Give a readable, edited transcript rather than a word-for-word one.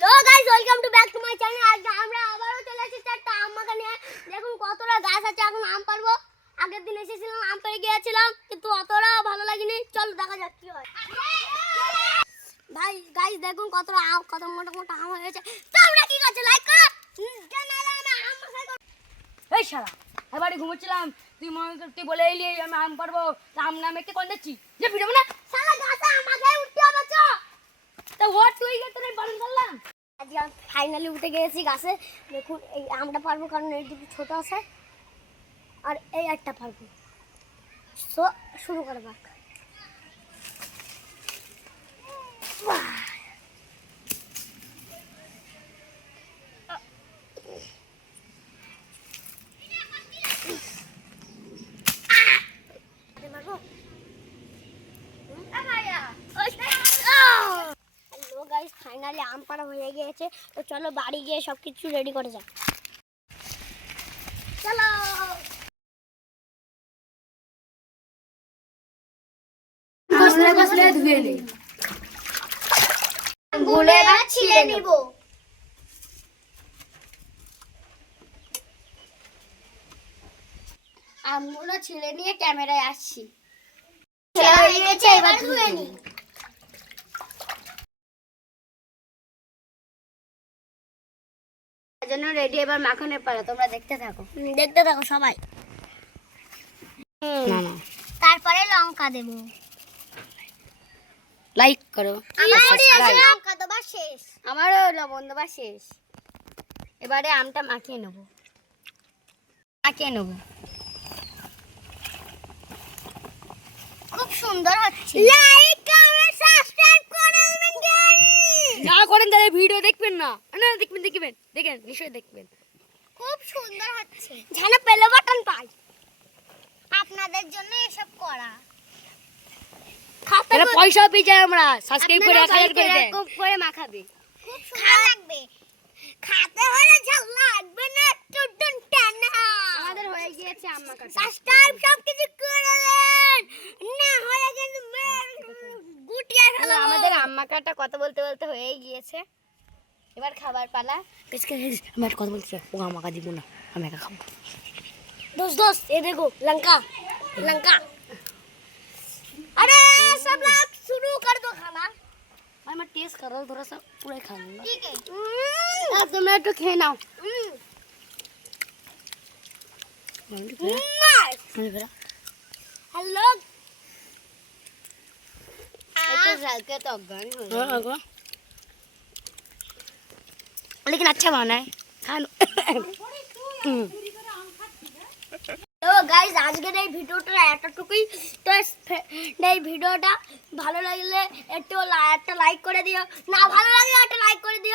তো guys welcome to back to my channel. আজ আমরা আবারও চলে এসেছি একটা আম বাগানে। দেখুন কতটা গাছ আছে, এখন আম পারবো। আগের দিন এসেছিলাম, আম পেড়ে গিয়েছিলাম, কিন্তু অতটা ভালো লাগেনি। চলো দেখা যাক কি হয়। ভাই গাইস দেখুন কতটা আম, কত মোটা মোটা আম হয়েছে। তোমরা কি করছো? লাইক করো, জানালা আমি আম মাখাই করব। এই শালা এবারে ঘুমোচ্ছিলাম, তুই বলে এলি আমি আম পারবো, আম নামে কে কোন দিচ্ছি যে ভিডিও না শালা গাছে আমাকে উঠতে হবে তো। তা হোয়াট তুই গেতে নাই বারণ করলাম। আজ আমি ফাইনালি উঠে গেছি গাছে। দেখুন এই আমটা পারবো, কারণ এই দুটো ছোট আছে আর এই একটা পারবো। তো শুরু করা যাক। হ্যালো গাইস, ফাইনালি আম পাড়া হয়ে গিয়েছে। তো চলো বাড়ি গিয়ে সব কিছু রেডি করে যাক। চলো কসলে কসলে ধুয়ে নে গুলে এবার ছিলে নিব। আমগুলো ছিলে নিয়ে ক্যামেরায় আসছি। হয়ে গেছে, এবার ধুয়ে নি। জন্য রেডি, এবার মাখনের পালা, তোমরা দেখতে থাকো। দেখতে থাকো সবাই। না না তারপরে লঙ্কা দেব। লাইক করো, লঙ্কা দেবা শেষ। আমারও লবণ দেওয়া শেষ। এবারে আমটা মাখিয়ে নেব, খুব সুন্দর হচ্ছে। লাইক কমেন্ট সাবস্ক্রাইব করে দেবেন গাইস। না করেন তাহলে ভিডিও দেখবেন না। না দেখবেন দেখেন নিশ্চয়ই দেখবেন। খুব সুন্দর হচ্ছে, যেন বেল বাটন পাই। আপনাদের জন্য এসব করা। এটা পয়সা পেয়ে যায়, আমরা সাবস্ক্রাইব করে 1000 করে দেন। খুব করে মাখাবে, খুব সুন্দর লাগবে। খেতে হলে ঝাল লাগবে না, টুটুন টানা। আমাদের হয়ে গিয়েছে আম মাখাটা। সাবস্ক্রাইব সব কিছু করে দেন, না হলে কিন্তু গুটিয়ে হ্যালো, ফেলবো। আমাদের আম মাখাটা কথা বলতে বলতে হয়ে গিয়েছে। এবার খাবার পালা। আমি একটা কথা বলছি, ও আম মাখা দিব না, আমি একা খাবো। दोस्त ये देखो लंका लंका। अरे सब लोग शुरू कर दो खाना। मैं टेस्ट कर रहा हूँ, थोड़ा सा पूरा खा लूंगा। ठीक है। तुम तो खेल नाओ। हेलो तो लेकिन अच्छा बना है, खा लो। তো গাইস আজকের এই ভিডিওটা এতটুকুই। তো এই ভিডিওটা ভালো লাগলে একটা লাইক করে দিও, না ভালো লাগলে একটা লাইক করে দিও।